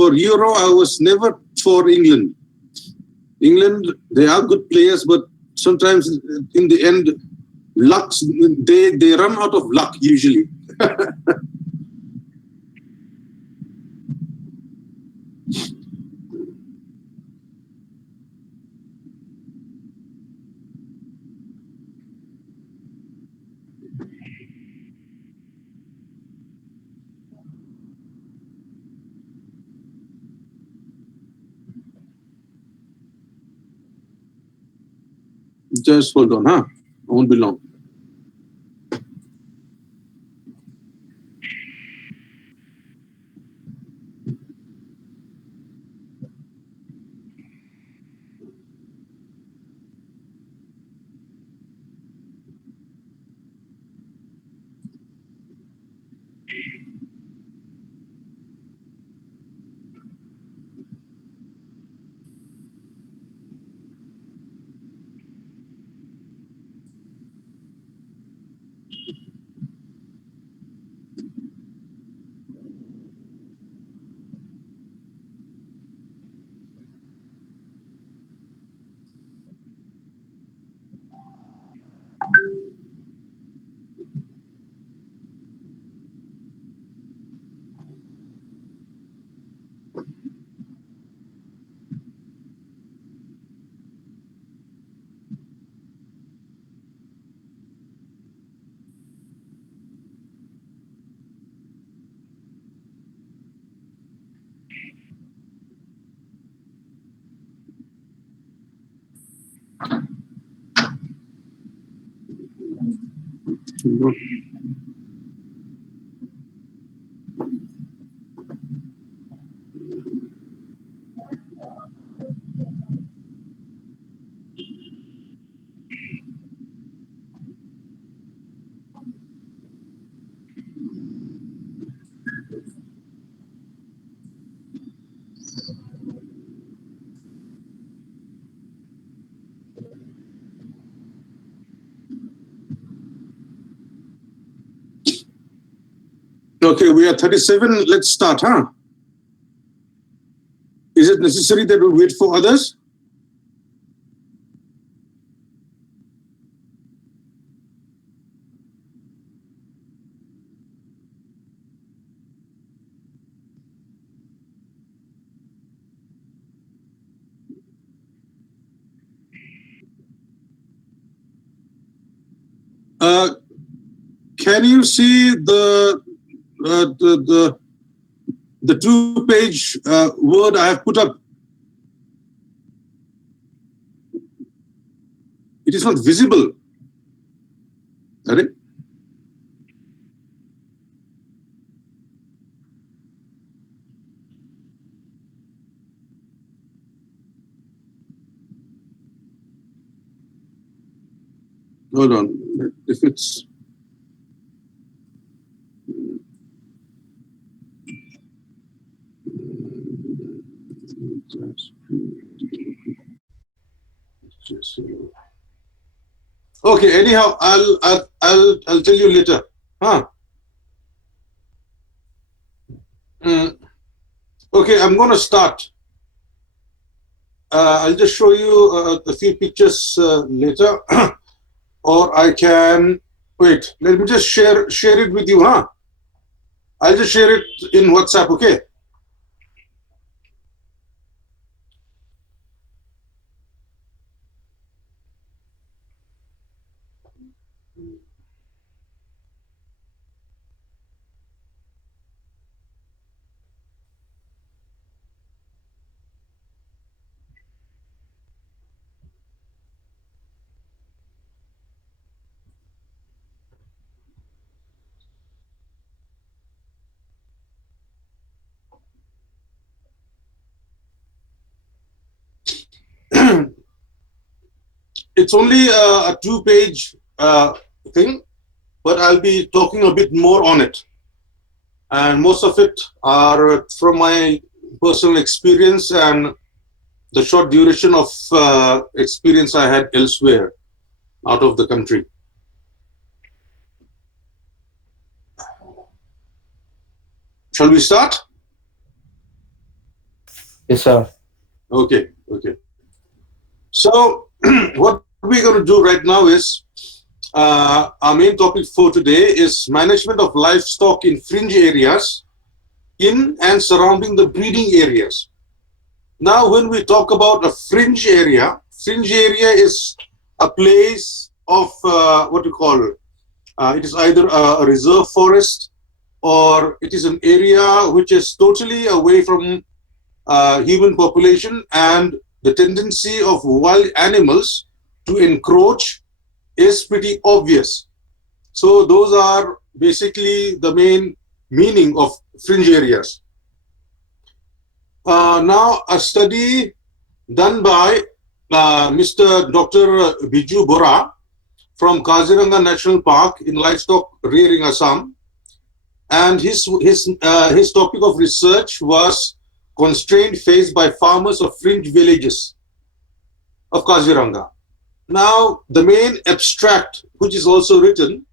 for Euro, I was never for England. England, they are good players, but sometimes in the end, they run out of luck usually. Just hold on, huh? Won't be long. Okay, we are 37. Let's start, huh? Is it necessary that we wait for others? Can you see the 2-page word I have put up? It is not visible. Correct? Hold on. If it's okay. Anyhow, I'll tell you later. Huh? Okay, I'm going to start. I'll just show you a few pictures later, or I can wait. Let me just share it with you, huh? I'll just share it in WhatsApp. Okay. It's only a 2-page thing, but I'll be talking a bit more on it. And most of it are from my personal experience and the short duration of experience I had elsewhere out of the country. Shall we start? Yes, sir. Okay, okay. So what we're going to do right now is our main topic for today is management of livestock in fringe areas in and surrounding the breeding areas. Now, when we talk about a fringe area is a place of what you call it is either a reserve forest or it is an area which is totally away from human population, and the tendency of wild animals to encroach is pretty obvious. So those are basically the main meaning of fringe areas. Now, a study done by Mr. Dr. Biju Bora from Kaziranga National Park in livestock rearing Assam, and his topic of research was constraint faced by farmers of fringe villages of Kaziranga. Now, the main abstract, which is also written,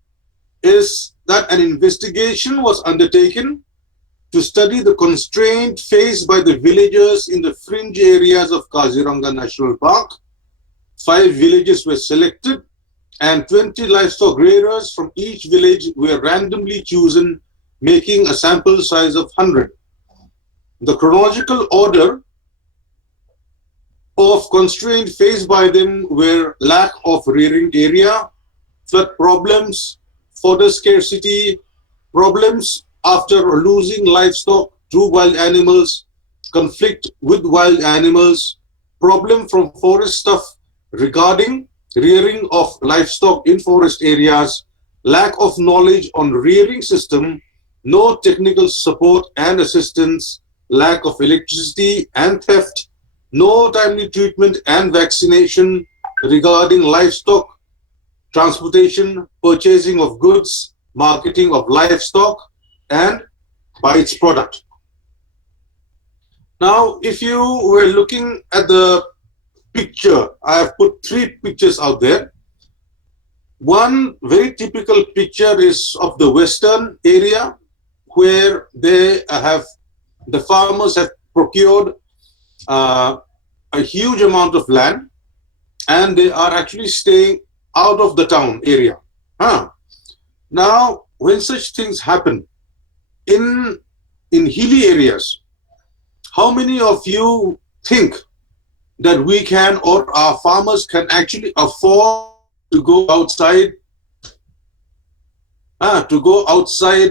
is that an investigation was undertaken to study the constraint faced by the villagers in the fringe areas of Kaziranga National Park. 5 villages were selected and 20 livestock rearers from each village were randomly chosen, making a sample size of 100. The chronological order of constraint faced by them were lack of rearing area, flood problems, fodder scarcity, problems after losing livestock to wild animals, conflict with wild animals, problem from forest staff regarding rearing of livestock in forest areas, lack of knowledge on rearing system, no technical support and assistance, lack of electricity and theft, no timely treatment and vaccination regarding livestock, transportation, purchasing of goods, marketing of livestock, and by its product. Now, if you were looking at the picture, I have put 3 pictures out there. One very typical picture is of the western area where the farmers have procured uh, a huge amount of land and they are actually staying out of the town area. Huh. Now, when such things happen in hilly areas, how many of you think that we can or our farmers can actually afford to go outside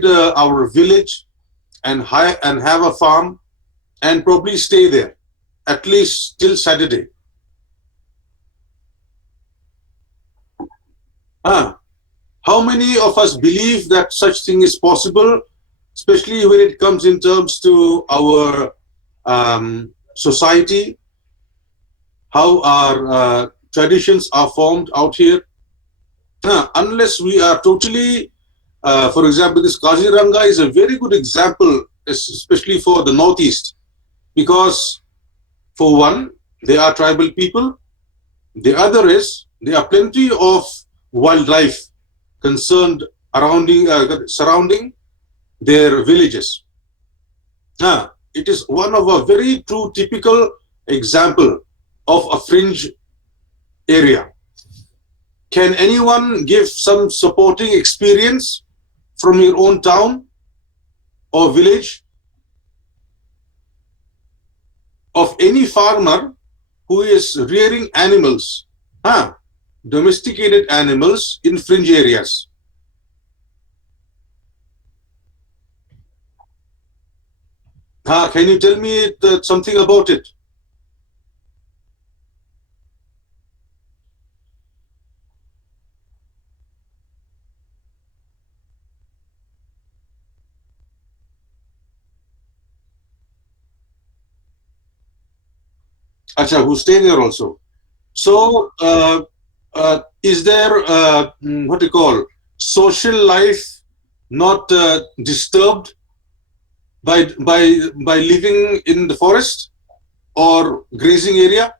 our village and have a farm and probably stay there at least till Saturday? Ah, how many of us believe that such thing is possible, especially when it comes in terms to our society, how our traditions are formed out here? Unless we are totally, for example, this Kaziranga is a very good example, especially for the Northeast, because for one, they are tribal people. The other is there are plenty of wildlife concerned surrounding their villages. It is one of a very true typical example of a fringe area. Can anyone give some supporting experience from your own town or village of any farmer who is rearing animals, domesticated animals in fringe areas? Can you tell me something about it? Acha, who stay there also. So, is there what do you call social life not disturbed by living in the forest or grazing area?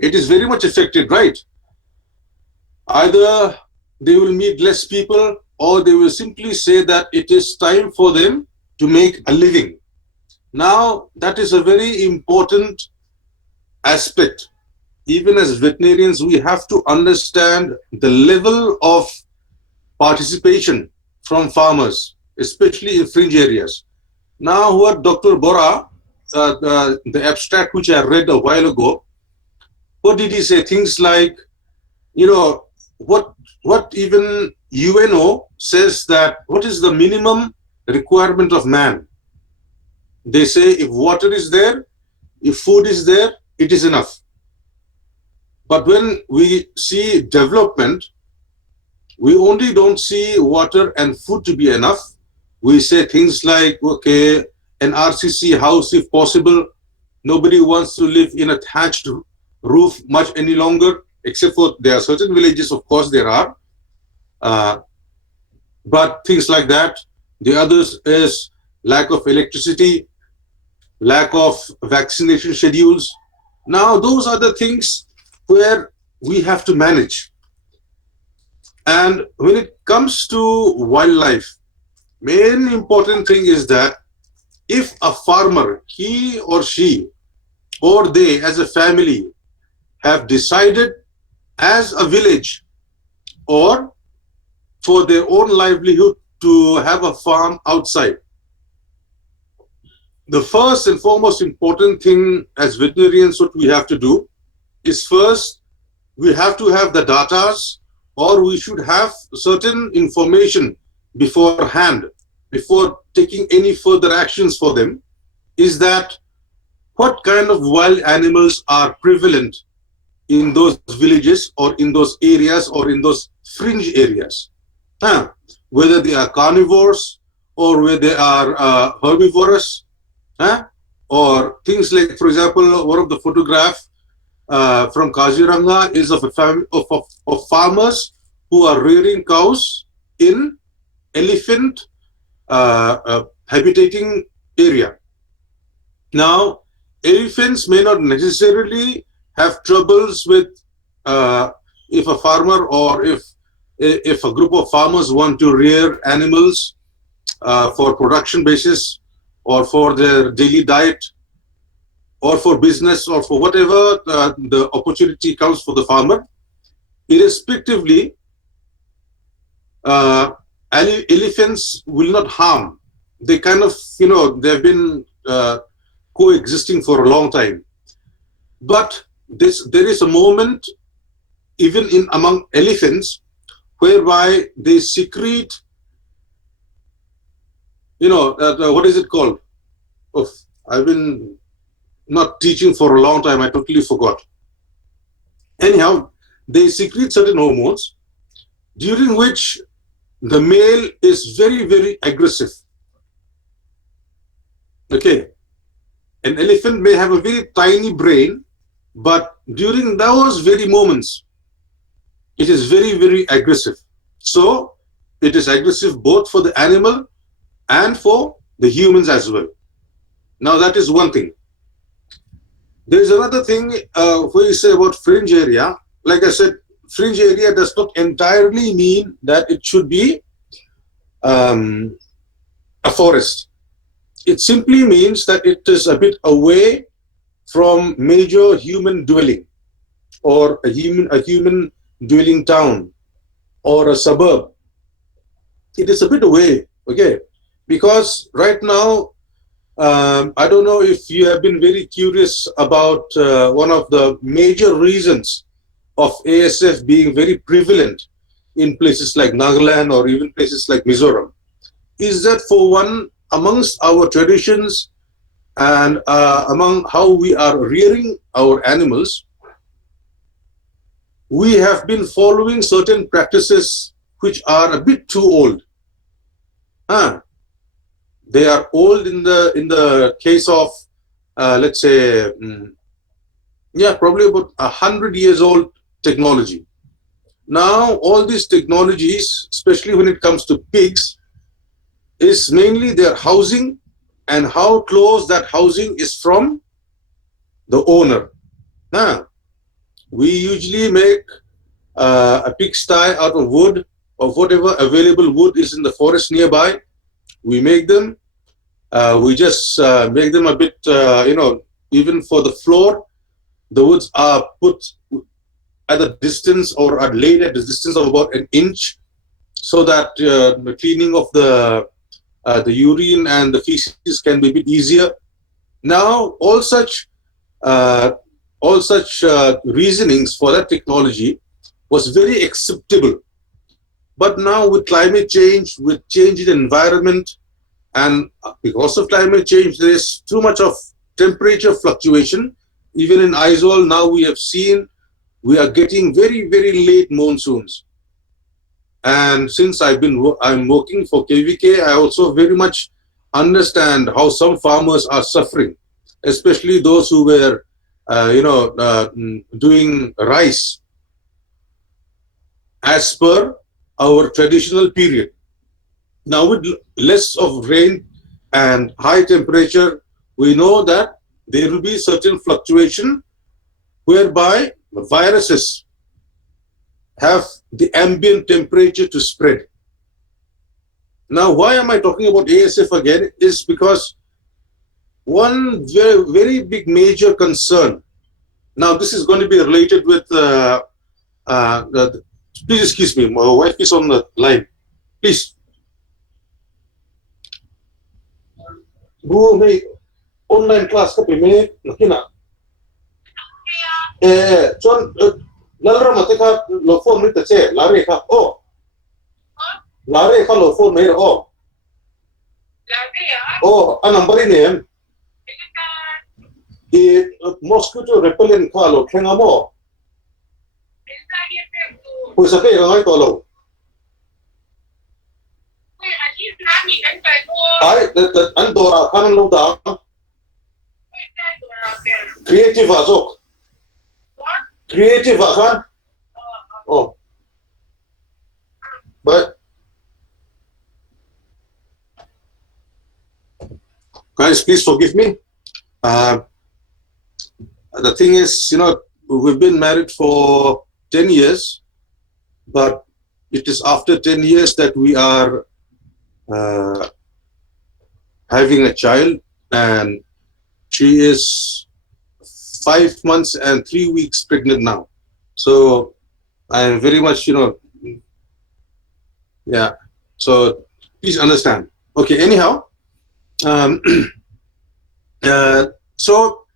It is very much affected, right? Either they will meet less people or they will simply say that it is time for them to make a living. Now, that is a very important aspect. Even as veterinarians, we have to understand the level of participation from farmers, especially in fringe areas. Now, what Dr. Bora, the abstract which I read a while ago, what did he say? Things like, you know, what even UNO says that what is the minimum requirement of man? They say if water is there, if food is there, it is enough. But when we see development, we only don't see water and food to be enough. We say things like, okay, an RCC house if possible. Nobody wants to live in a thatched roof much any longer, except for there are certain villages, of course, there are. Uh, but things like that. The others is lack of electricity, lack of vaccination schedules. Now, those are the things where we have to manage. And when it comes to wildlife, main important thing is that if a farmer, he or she, or they as a family have decided as a village or for their own livelihood to have a farm outside, the first and foremost important thing as veterinarians what we have to do is first we have to have the datas, or we should have certain information beforehand before taking any further actions for them, is that what kind of wild animals are prevalent in those villages or in those areas or in those fringe areas. Whether they are carnivores or whether they are herbivorous, or things like, for example, one of the photograph from Kaziranga is of a family of farmers who are rearing cows in elephant habitating area. Now, elephants may not necessarily have troubles with if a farmer or if a group of farmers want to rear animals for production basis or for their daily diet or for business or for whatever the opportunity comes for the farmer, irrespectively, elephants will not harm. They kind of, they've been coexisting for a long time. But there is a moment, even in among elephants, whereby they secrete, what is it called? Oh, I've been not teaching for a long time, I totally forgot. Anyhow, they secrete certain hormones during which the male is very, very aggressive. Okay. An elephant may have a very tiny brain, but during those very moments, it is very, very aggressive. So, it is aggressive both for the animal and for the humans as well. Now, that is one thing. There is another thing where you say about fringe area. Like I said, fringe area does not entirely mean that it should be a forest. It simply means that it is a bit away from major human dwelling or a human dwelling town or a suburb. It is a bit away, okay? Because right now, I don't know if you have been very curious about one of the major reasons of ASF being very prevalent in places like Nagaland or even places like Mizoram, is that for one, amongst our traditions and among how we are rearing our animals, we have been following certain practices which are a bit too old. They are old in the case of, let's say, probably about 100 years old technology. Now, all these technologies, especially when it comes to pigs, is mainly their housing and how close that housing is from the owner. We usually make a pigsty out of wood or whatever available wood is in the forest nearby. We make them, We just make them a bit, even for the floor, the woods are put at a distance or are laid at a distance of about an inch, so that the cleaning of the urine and the feces can be a bit easier. Now, uh, all such reasonings for that technology was very acceptable. But now, with climate change, with change in environment, and because of climate change, there is too much of temperature fluctuation. Even in Aizawl, now we have seen we are getting very, very late monsoons. And since I'm working for KVK, I also very much understand how some farmers are suffering, especially those who were, doing rice as per our traditional period. Now, with less of rain and high temperature, we know that there will be certain fluctuation whereby viruses have the ambient temperature to spread. Now, why am I talking about ASF again? Is because one very, very big major concern. Now, this is going to be related with. Please excuse me, my wife is on the line. Please. Bu may online class ka may nakina. John, lalra mateka lo phone mi tache lare ka oh. Lare ka lo phone may oh. Oh, anong bari niyan? Mosquito repellent ka lo kenga mo. Kung sa kaya ngay tolo. Ay, Andorra kanang lo da. Creative azok. Creative kan? Oh. But guys, please forgive me. The thing is, we've been married for 10 years, but it is after 10 years that we are having a child, and she is 5 months and 3 weeks pregnant now. So I am very much, yeah. So please understand. Okay, anyhow. So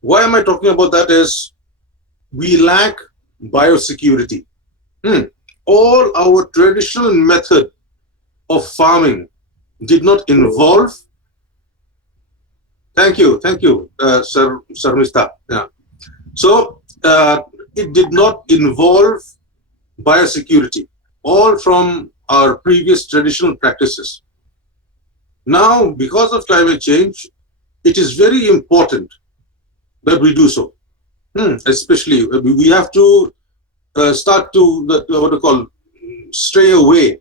why am I talking about that is we lack biosecurity. All our traditional method of farming did not involve. Thank you, Sir Mr. Yeah. So it did not involve biosecurity, all from our previous traditional practices. Now, because of climate change, it is very important that we do so. Especially, we have to start to stray away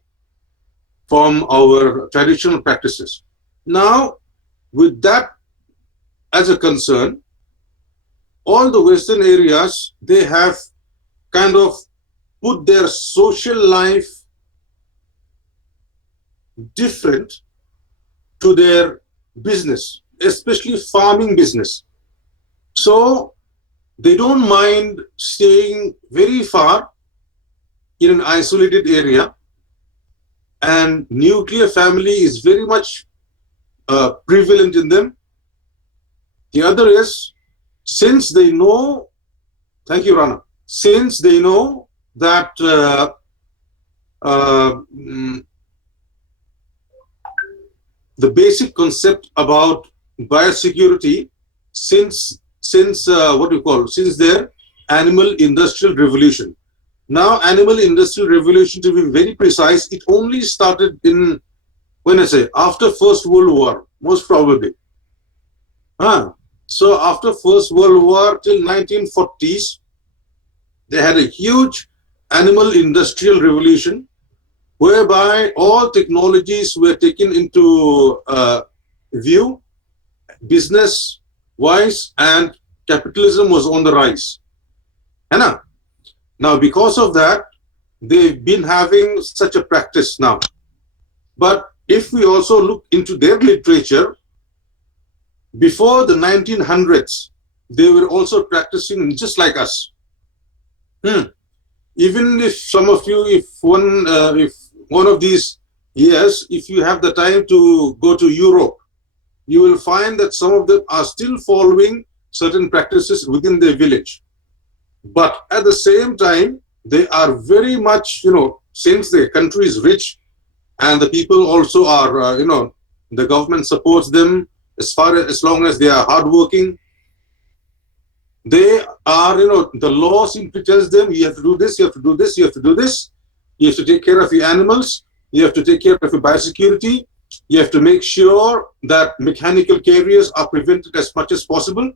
from our traditional practices. Now, with that as a concern, all the Western areas, they have kind of put their social life different to their business, especially farming business. So they don't mind staying very far in an isolated area, and nuclear family is very much prevalent in them. The other is, since they know, thank you, Rana, since they know that the basic concept about biosecurity, since their animal industrial revolution. Now, animal industrial revolution, to be very precise, it only started in, when I say, after First World War, most probably. So after First World War till 1940s, they had a huge animal industrial revolution, whereby all technologies were taken into view, business-wise, and capitalism was on the rise. Now, because of that, they've been having such a practice now. But if we also look into their literature, before the 1900s, they were also practicing just like us. Hmm. Even if some of you, if one of these years, if you have the time to go to Europe, you will find that some of them are still following certain practices within their village. But at the same time, they are very much, since the country is rich and the people also are, the government supports them as long as they are hardworking. They are, the law simply tells them you have to do this, you have to do this, you have to do this. You have to take care of your animals. You have to take care of your biosecurity. You have to make sure that mechanical carriers are prevented as much as possible.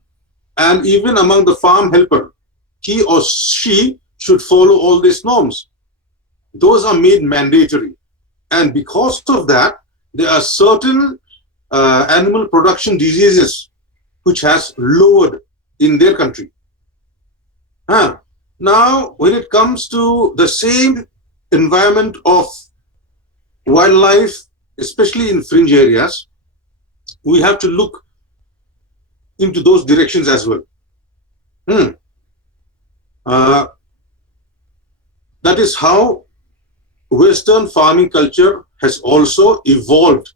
And even among the farm helper, he or she should follow all these norms. Those are made mandatory. And because of that, there are certain animal production diseases which has lowered in their country. Now, when it comes to the same environment of wildlife, especially in fringe areas, we have to look into those directions as well. That is how Western farming culture has also evolved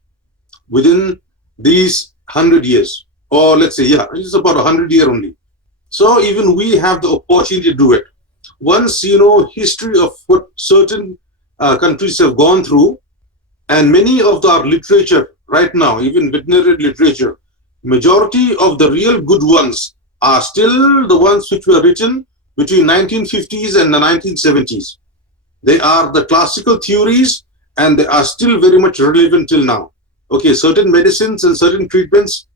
within these 100 years. Or let's say, it's about 100 years only. So even we have the opportunity to do it. Once you know history of what certain countries have gone through, and many of our literature right now, even veterinary literature, majority of the real good ones are still the ones which were written between 1950s and the 1970s. They are the classical theories and they are still very much relevant till now. Okay, certain medicines and certain treatments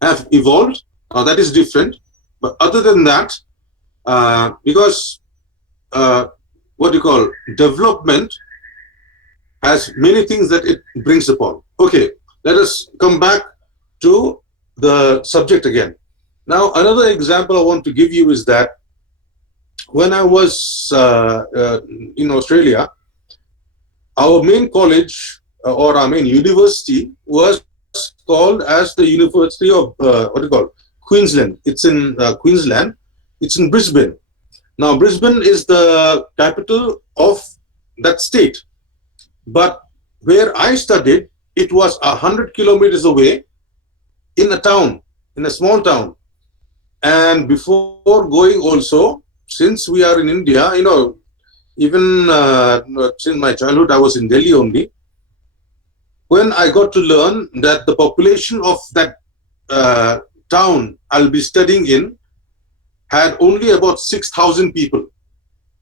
have evolved. That is different. But other than that, because what you call development has many things that it brings upon. Okay, let us come back to the subject again. Now, another example I want to give you is that when I was in Australia, our main college or our main university was called as the University of Queensland. It's in Queensland. It's in Brisbane. Now, Brisbane is the capital of that state. But where I studied, it was 100 kilometers away in a town, in a small town. And before going also, since we are in India, even since my childhood, I was in Delhi only. When I got to learn that the population of that town I'll be studying in had only about 6,000 people.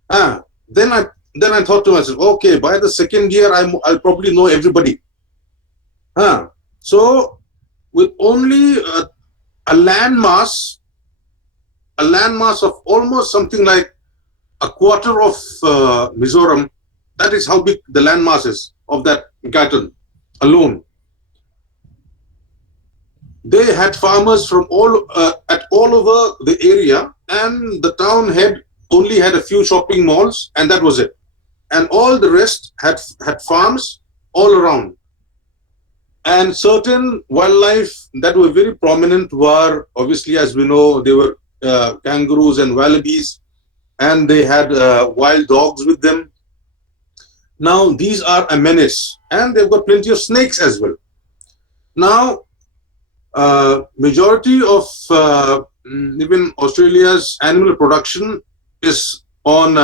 Then I thought to myself, okay, by the second year, I'll probably know everybody. So with only a landmass of almost something like a quarter of Mizoram, that is how big the landmass is of that Gaton alone. They had farmers from all over the area, and the town only had a few shopping malls, and that was it. And all the rest had farms all around. And certain wildlife that were very prominent were, obviously, as we know, they were kangaroos and wallabies, and they had wild dogs with them. Now, these are a menace, and they've got plenty of snakes as well. Now, majority of even Australia's animal production is on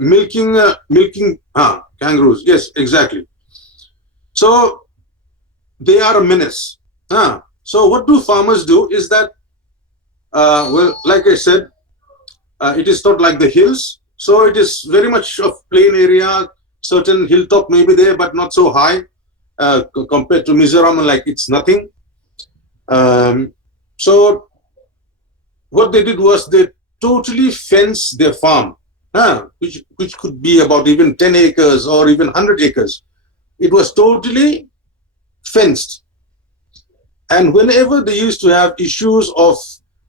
milking kangaroos. Yes, exactly. So they are a menace. So what do farmers do is that, well, like I said, it is not like the hills. So it is very much of plain area. Certain hilltop may be there, but not so high compared to Mizoram. Like it's nothing. So what they did was they totally fenced their farm, which could be about even 10 acres or even 100 acres. It was totally fenced. And whenever they used to have issues of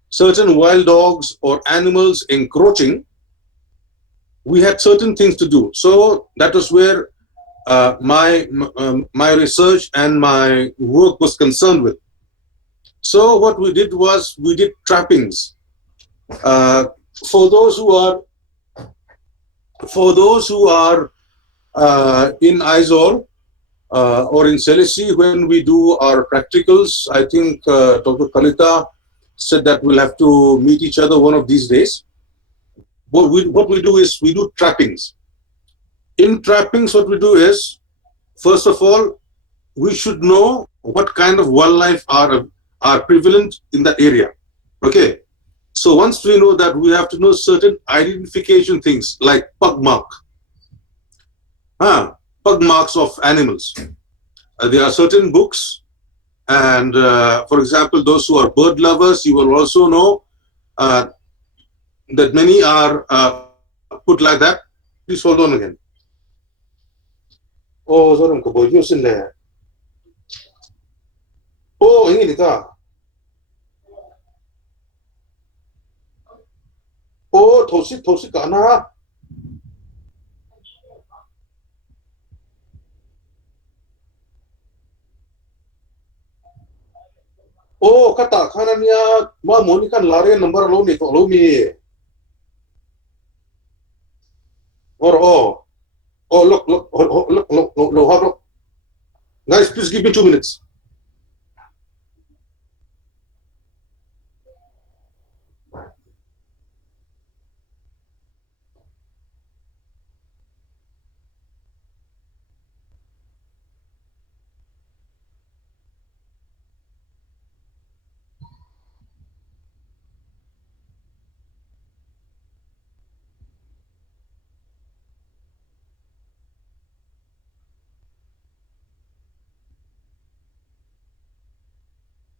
certain wild dogs or animals encroaching, we had certain things to do. So that was where my research and my work was concerned with. So what we did was we did trappings. Uh, for those who are in Aizol or in Selesi, when we do our practicals, I think Dr. Kalita said that we'll have to meet each other one of these days. What we do is we do trappings. In trappings, what we do is, first of all, we should know what kind of wildlife are prevalent in that area. Okay. So once we know that, we have to know certain identification things like pug mark, pug marks of animals. There are certain books, and for example, those who are bird lovers, you will also know uh, that many are put like that. Please hold on again. Oh, sorry, ko boy, yusin le. Oh, ini nika. Oh, tosi kana. Oh, kata kana niya, ma moni kan lari number lo ni to lo mi. Or look. Guys, please give me 2 minutes.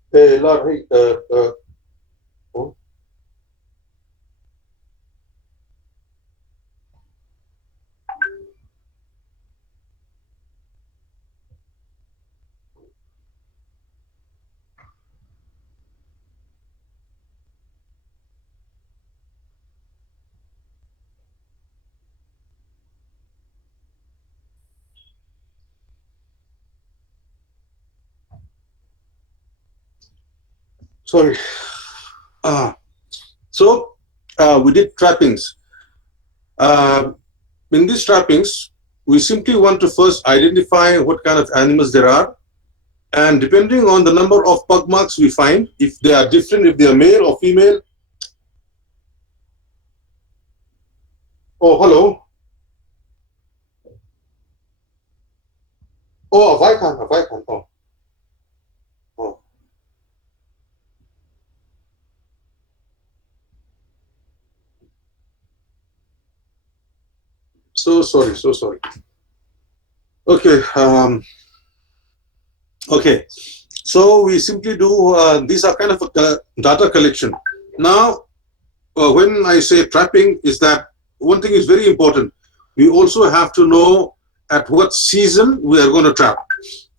Hey, Lord, hey, oh. Sorry. Uh, so we did trappings. Uh, in these trappings, we simply want to first identify what kind of animals there are. And depending on the number of pug marks we find, if they are different, if they are male or female. Oh, hello. Oh, a Vicon. Oh. So sorry. Okay. Okay. So we simply do, these are kind of a data collection. Now, when I say trapping, is that one thing is very important. We also have to know at what season we are going to trap.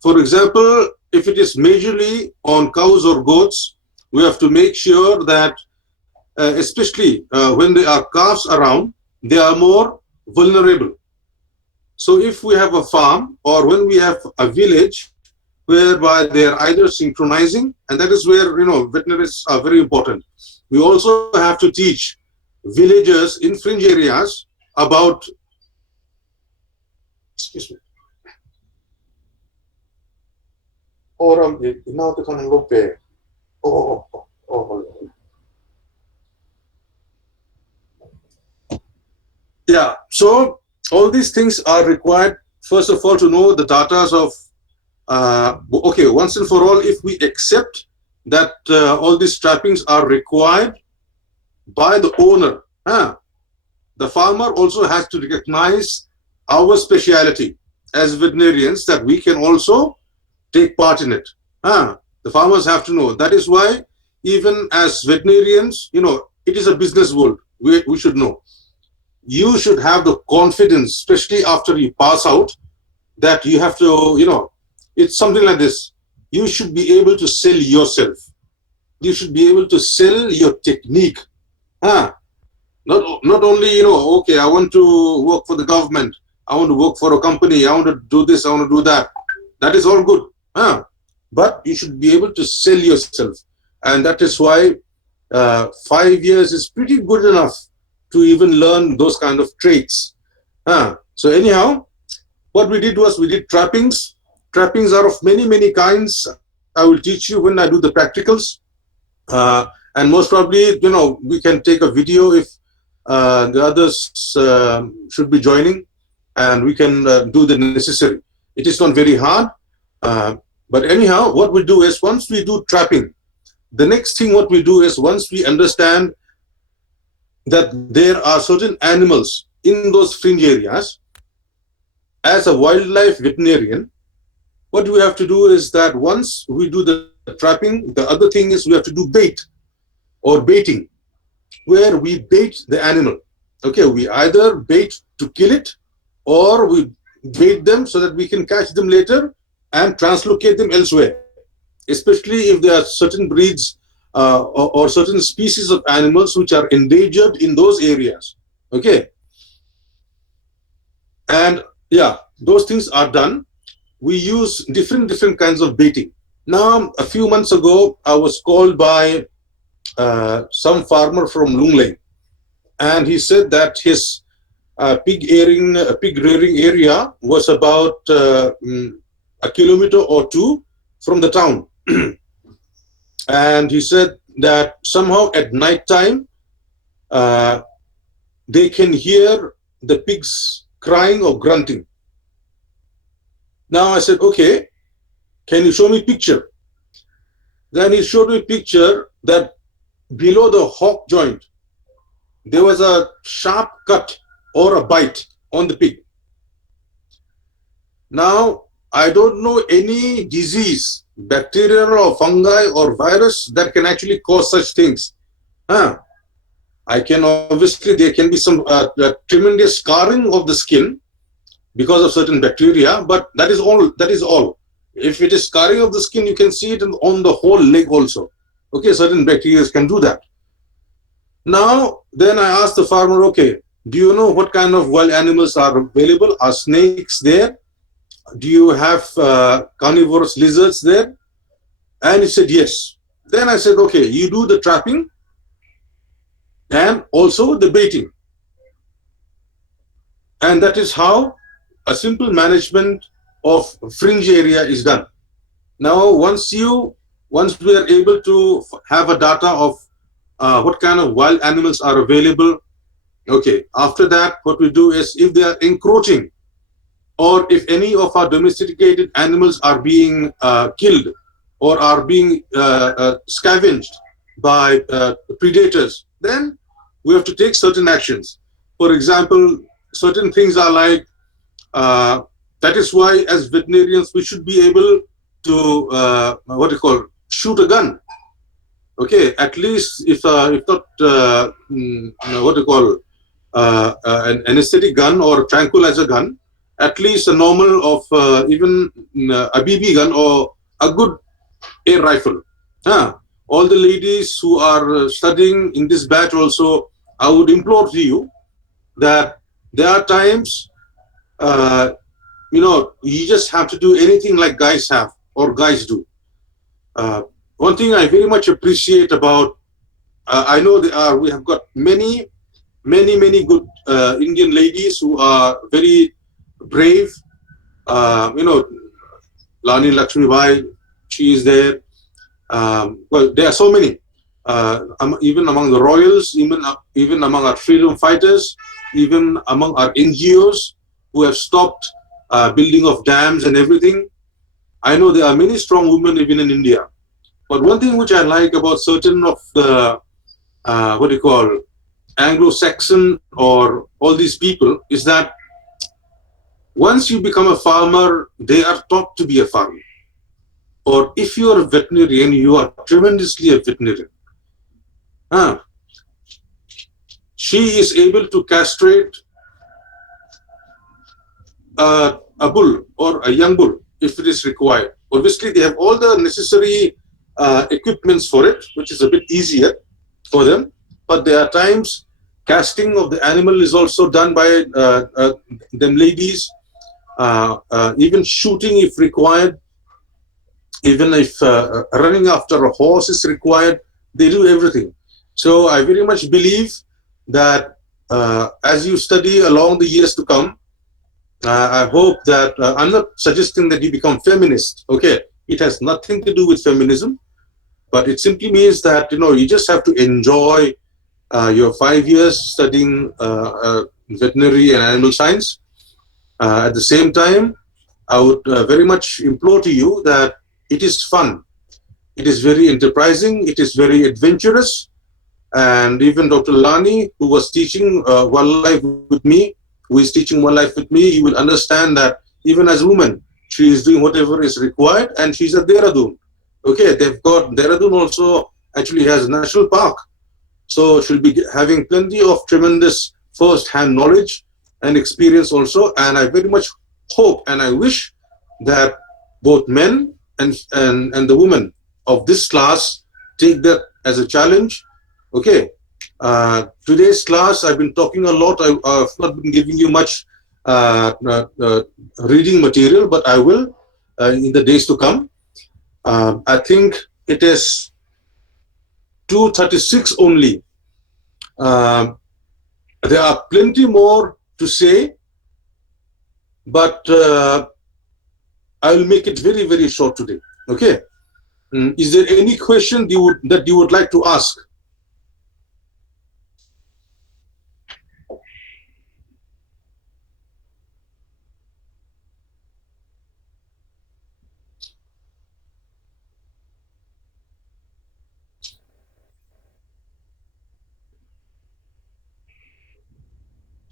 For example, if it is majorly on cows or goats, we have to make sure that, especially when there are calves around, they are more vulnerable. So if we have a farm or when we have a village whereby they are either synchronizing, and that is where, veterinaries are very important. We also have to teach villagers in fringe areas about, excuse me, orang now to kind of lope. Yeah, so all these things are required, first of all, to know the datas of, okay, once and for all, if we accept that all these trappings are required by the owner, the farmer also has to recognize our speciality as veterinarians, that we can also take part in it. The farmers have to know. That is why, even as veterinarians, it is a business world. We should know. You should have the confidence, especially after you pass out, that you have to, it's something like this. You should be able to sell yourself. You should be able to sell your technique. Not only, okay, I want to work for the government. I want to work for a company, I want to do this, I want to do that. That is all good. But you should be able to sell yourself. And that is why 5 years is pretty good enough to even learn those kind of traits. So anyhow, what we did was we did trappings. Trappings are of many, many kinds. I will teach you when I do the practicals. And most probably, we can take a video if the others should be joining, and we can do the necessary. It is not very hard. But anyhow, what we do is once we do trapping, the next thing what we do is once we understand that there are certain animals in those fringe areas, as a wildlife veterinarian, what we have to do is that once we do the trapping, the other thing is we have to do bait or baiting, where we bait the animal. Okay, we either bait to kill it or we bait them so that we can catch them later and translocate them elsewhere, especially if there are certain breeds or certain species of animals which are endangered in those areas. Okay, and yeah, those things are done. We use different kinds of baiting. Now, a few months ago, I was called by some farmer from Lunglei, and he said that his pig rearing area was about a kilometer or two from the town. And he said that somehow at night time they can hear the pigs crying or grunting. Now I said, okay, can you show me picture? Then he showed me picture that below the hock joint there was a sharp cut or a bite on the pig. Now I don't know any disease, bacterial or fungi or virus that can actually cause such things. I can obviously, there can be some tremendous scarring of the skin because of certain bacteria, but that is all. If it is scarring of the skin, you can see it on the whole leg also. Okay, certain bacteria can do that. Now, then I asked the farmer, okay, do you know what kind of wild animals are available? Are snakes there? Do you have carnivorous lizards there? And he said, yes. Then I said, okay, you do the trapping and also the baiting. And that is how a simple management of fringe area is done. Now, once we are able to have a data of what kind of wild animals are available, okay, after that, what we do is if they are encroaching or if any of our domesticated animals are being killed or are being scavenged by predators, then we have to take certain actions. For example, certain things are like, that is why as veterinarians we should be able to shoot a gun. Okay, at least if not an anesthetic gun or tranquilizer gun, at least a normal of even a BB gun or a good air rifle. All the ladies who are studying in this batch also, I would implore to you that there are times you just have to do anything like guys have or guys do. One thing I very much appreciate about, I know we have got many good Indian ladies who are very brave. Lani Lakshmibai, she is there. Well, there are so many, even among the royals, even among our freedom fighters, even among our NGOs who have stopped building of dams and everything. I know there are many strong women even in India. But one thing which I like about certain of the, Anglo-Saxon or all these people is that once you become a farmer, they are taught to be a farmer. Or if you are a veterinarian, you are tremendously a veterinarian. She is able to castrate a bull or a young bull if it is required. Obviously, they have all the necessary equipments for it, which is a bit easier for them. But there are times casting of the animal is also done by them ladies. Even shooting if required, even if running after a horse is required, they do everything. So I very much believe that as you study along the years to come, I hope that I'm not suggesting that you become feminist. Okay, it has nothing to do with feminism, but it simply means that you just have to enjoy your 5 years studying veterinary and animal science. At the same time, I would very much implore to you that it is fun. It is very enterprising. It is very adventurous. And even Dr. Lani, who was teaching wildlife with me, who is teaching wildlife with me, you will understand that even as a woman, she is doing whatever is required, and she's at Dehradun. Okay, they've got Dehradun also actually has a national park. So she'll be having plenty of tremendous first-hand knowledge and experience also. And I very much hope and I wish that both men and the women of this class take that as a challenge. Okay. Today's class, I've been talking a lot. I've not been giving you much reading material, but I will in the days to come. I think it is 2:36 only. There are plenty more to say, but I will make it very, very short today. Okay. Is there any question that you would like to ask?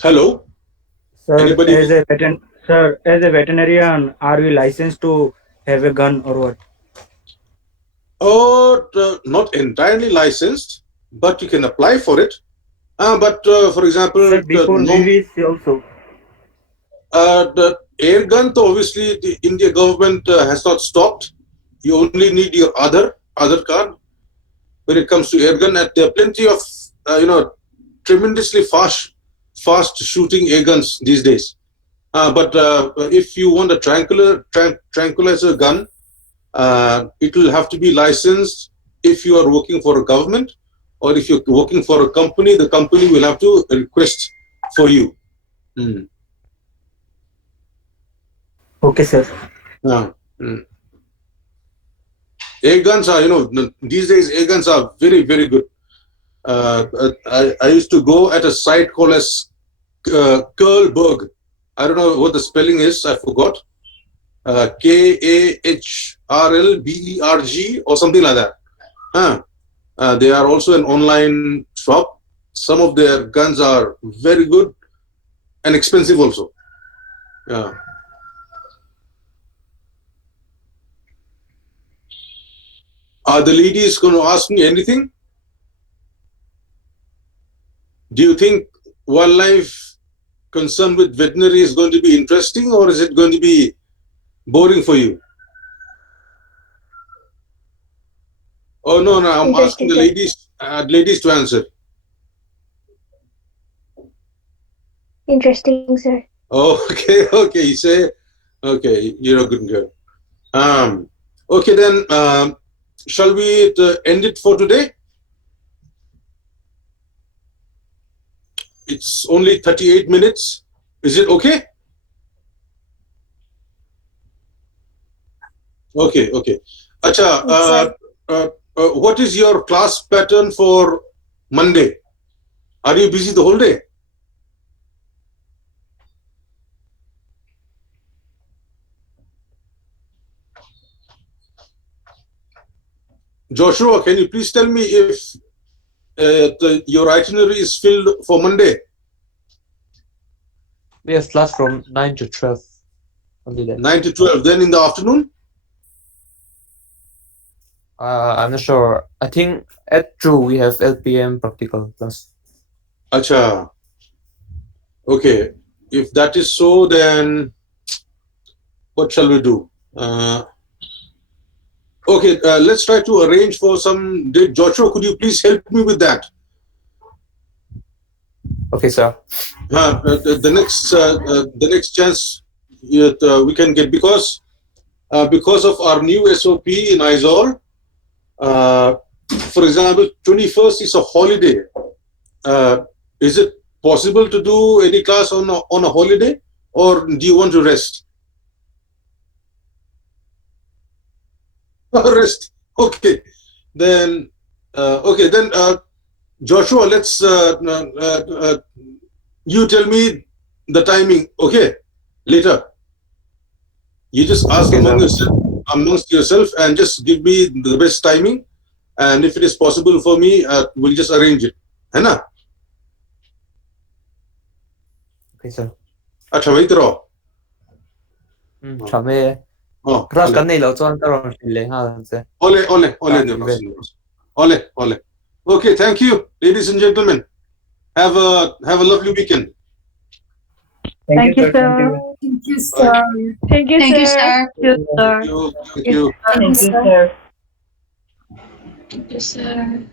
Hello? Sir, Anybody? as a veterinarian, are we licensed to have a gun or what? Oh, not entirely licensed, but you can apply for it. But for example, Sir, before no, VVC also. the air gun, though obviously the India government has not stopped. You only need your other card when it comes to air gun. And there are plenty of tremendously fast shooting air guns these days. But if you want a tranquilizer gun, it will have to be licensed if you are working for a government, or if you're working for a company, the company will have to request for you. Mm. Okay, sir. Mm. Air guns are, these days air guns are very, very good. I used to go at a site called as Kahlberg. I don't know what the spelling is, I forgot. Kahrlberg or something like that. They are also an online shop. Some of their guns are very good and expensive also. Yeah. Are the ladies going to ask me anything? Do you think wildlife concerned with veterinary is going to be interesting, or is it going to be boring for you? Oh, no, I'm asking the ladies to answer. Interesting, sir. Oh, okay. You say, okay, you're a good girl. Okay, then, shall we end it for today? It's only 38 minutes. Is it okay? Okay. Acha, what is your class pattern for Monday? Are you busy the whole day? Joshua, can you please tell me if your itinerary is filled for Monday? We have class from 9 to 12. Only that. 9 to 12. Then in the afternoon? I'm not sure. I think at 2 we have LPM practical class. Acha. Okay. If that is so, then what shall we do? Okay, let's try to arrange for some date. Joshua, could you please help me with that? Okay, sir. The next chance we can get, because of our new SOP in ISOL. For example, 21st is a holiday. Is it possible to do any class on a holiday, or do you want to rest? Rest. Okay. Then Joshua, let's you tell me the timing. Okay, later. You just ask Okay, amongst yourself and just give me the best timing. And if it is possible for me, we'll just arrange it. है ना? Okay, sir. अच्छा वही करो. 처음에 class cái này là cho anh ta rồi liền ha sir. Ole. Okay, thank you, ladies and gentlemen. Have a lovely weekend. Thank you, sir. Thank you, sir. Thank you, Thank you, sir. sir. Thank you. Thank you, sir. Thank you, sir.